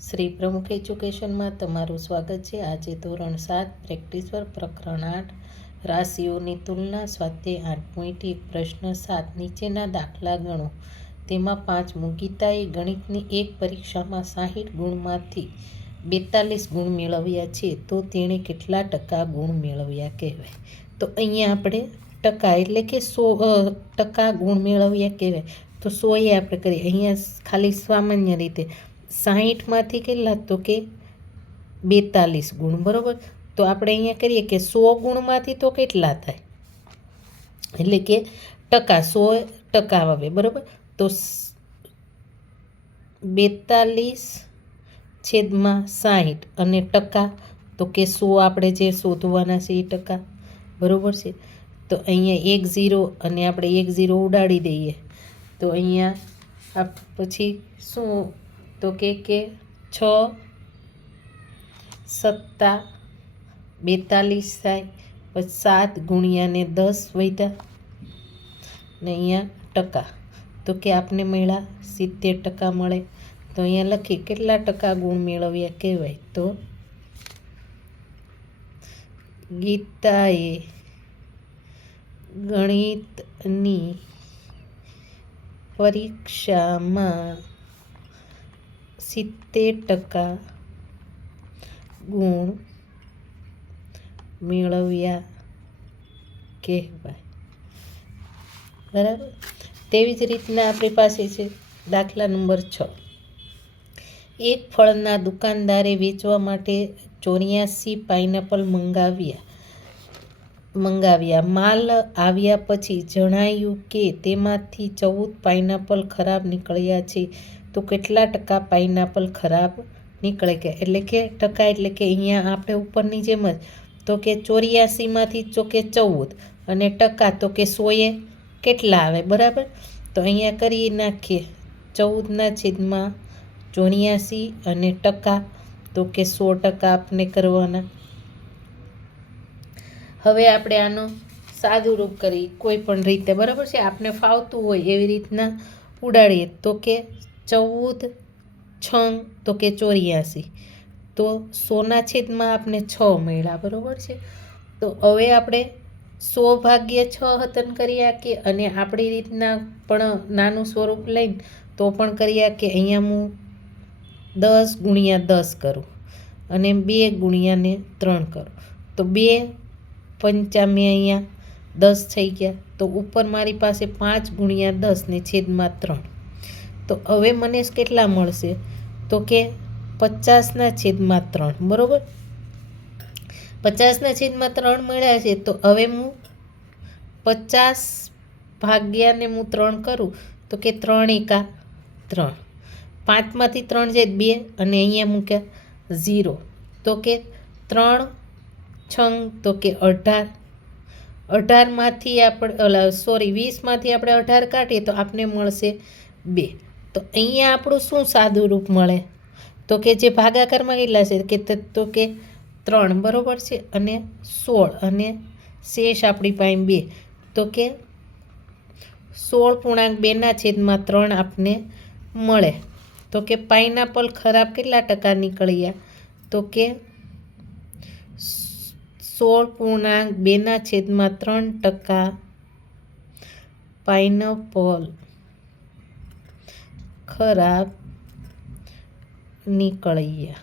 શ્રી પ્રમુખ એજ્યુકેશનમાં તમારું સ્વાગત છે। આજે ધોરણ 7 પ્રેક્ટિસ પર પ્રકરણ 8 રાશિઓની તુલના સ્વાધ્યાય 8.1 પ્રશ્ન 7 નીચેના દાખલા ગણો। તેમાં 5 ગીતાએ ગણિતની એક પરીક્ષામાં 60 ગુણમાંથી 42 ગુણ મેળવ્યા છે તો તેણે કેટલા ટકા ગુણ મેળવ્યા કહેવાય। તો અહીંયા આપણે ટકા એટલે કે 100% ગુણ મેળવ્યા કહેવાય। તો 100 એ આપણે કરીએ। અહીંયા ખાલી સામાન્ય રીતે 60માંથી કેટલા તો કે 42 ગુણ, બરાબર। તો આપણે અહીંયા કરીએ કે 100 ગુણમાંથી તો કેટલા થાય એટલે કે ટકા 100% આવે, બરાબર। તો 42/60 અને ટકા તો કે 100 આપણે જે શોધવાના છે એ ટકા, બરાબર છે। તો અહીંયા 1 0 અને આપણે 1 0 ઉડાડી દઈએ તો અહીંયા પછી શું તો કે 6 સત્તા 42 થાય, પછી 7 ગુણ્યા ને 10 વધ્યા ને અહીંયા ટકા તો કે આપને મળ્યા 70% મળે। તો અહીંયા લખી કેટલા ટકા ગુણ મેળવ્યા કહેવાય। તો ગીતાએ ગણિતની પરીક્ષામાં 70% ગુણ મેળવ્યા કહેવાય, બરાબર। તેવી જ રીતના આપણી પાસે છે દાખલા નંબર 6। એક ફળના દુકાનદારે વેચવા માટે 84 પાઇનેપલ મંગાવ્યા। માલ આવ્યા પછી જણાયું કે તેમાંથી 14 પાઇનેપલ ખરાબ નીકળ્યા છે તો કેટલા ટકા પાઇનેપલ ખરાબ નીકળે ગયા। એટલે કે ટકા એટલે કે અહીંયા આપણે ઉપરની જેમ જ તો કે 84માંથી તો કે 14 અને ટકા તો કે 100 કેટલા આવે, બરાબર। તો અહીંયા કરી નાખીએ 14/84 અને ટકા તો કે 100% આપણે કરવાના। હવે આપણે આનો સાદું રૂપ કરી કોઈ પણ રીતે, બરાબર છે, આપણે ફાવતું હોય એવી રીતના ઉડાડીએ તો કે 14 6 તો કે 84 તો 100/6 આપણે 6 મળ્યા, બરાબર છે। તો હવે આપણે 100/6 હતન કર્યા કે અને આપણી રીતના પણ નાનું સ્વરૂપ લઈને તો પણ કર્યા કે અહીંયા હું 10 ગુણ્યા 10 કરું અને 2 ગુણ્યા ને 3 કરું તો 2 5 મેં અહીંયા 10 થઈ ગયા। તો ઉપર મારી પાસે 5 ગુણ્યા 10 ને છેદમાં 3 તો હવે મને કેટલા મળશે તો કે 50/3, બરાબર। 50/3 મળ્યા છે તો હવે હું 50 હું 3 કરું તો કે 3 એકા 3, 5માંથી 3 જાય 2 અને અહીંયા મૂક્યા 0 તો કે 3 6 તો કે 18, 18માંથી આપણે 20માંથી આપણે 18 કાઢીએ તો આપને મળશે 2। તો અહીંયા આપણું શું સાદું રૂપ મળે તો કે જે ભાગાકારમાં કેટલા છે કે તો કે 3, બરાબર છે, અને 16 અને શેષ આપણી પાસે 2 તો કે 16.2/3 આપને મળે। તો કે પાઇનેપલ ખરાબ કેટલા ટકા નીકળ્યા તો કે 16.2/3% પાઇનેપલ ખરાબ નીકળ્યા।